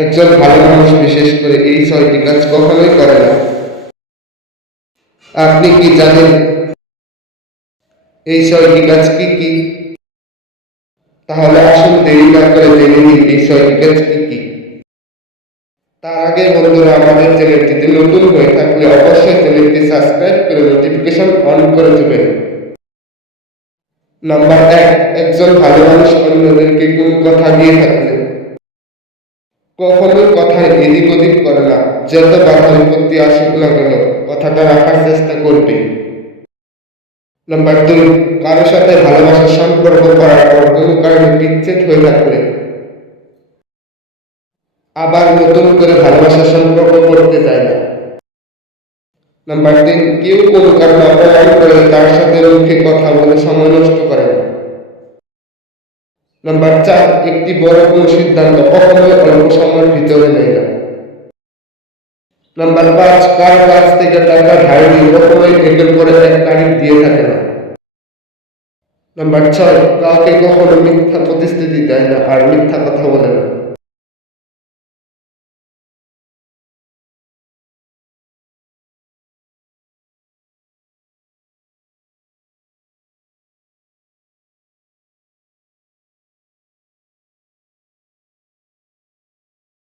একজন ভালো মানুষ বিশেষ করে এই ৬টি কাজ কখনোই করে না। আপনি কি জানেন এই ৬টি কাজ কি কি? তাহলে আসুন দেরি না করে জেনে নিন এই ৬টি কাজ কি কি। তার আগে বন্ধুরা, আমাদের চ্যানেলটিতে নতুন হয়ে থাকলে অবশ্যই চ্যানেলটি সাবস্ক্রাইব করে নোটিফিকেশন অন করে দেবেন। নাম্বার ১, একজন ভালো মানুষ অন্যদেরকে কোনো কথা দিয়ে থাকলে কখনোই কথায় এদিক ওদিক করে না। যত বাধা বিপত্তি আসুক না কেন, কথাটা রাখার চেষ্টা করবে। নাম্বার ২, কারো সাথে ভালোবাসার সম্পর্ক করার পর কোনো কারণে বিচ্ছেদ হয়ে থাকলে আবার নতুন করে ভালোবাসার সম্পর্ক করতে চায় না। নাম্বার ৩, কেউ কোনো কারণে অপমান করে তার সাথে মুখে কথা বলে সময় নষ্ট করে না। নাম্বার ৪, একটি বড় কোনো সিদ্ধান্ত কখনোই অল্প সময়ের ভিতরে নেয় না। নাম্বার ৫, কারো কাছ থেকে টাকা ধার নিয়ে কখনোই একের পরে এক তারিখ দিয়ে থাকে না। নাম্বার ৬, কাউকে কখনো মিথ্যা প্রতিশ্রুতি দেয় না আর মিথ্যা কথা বলে না।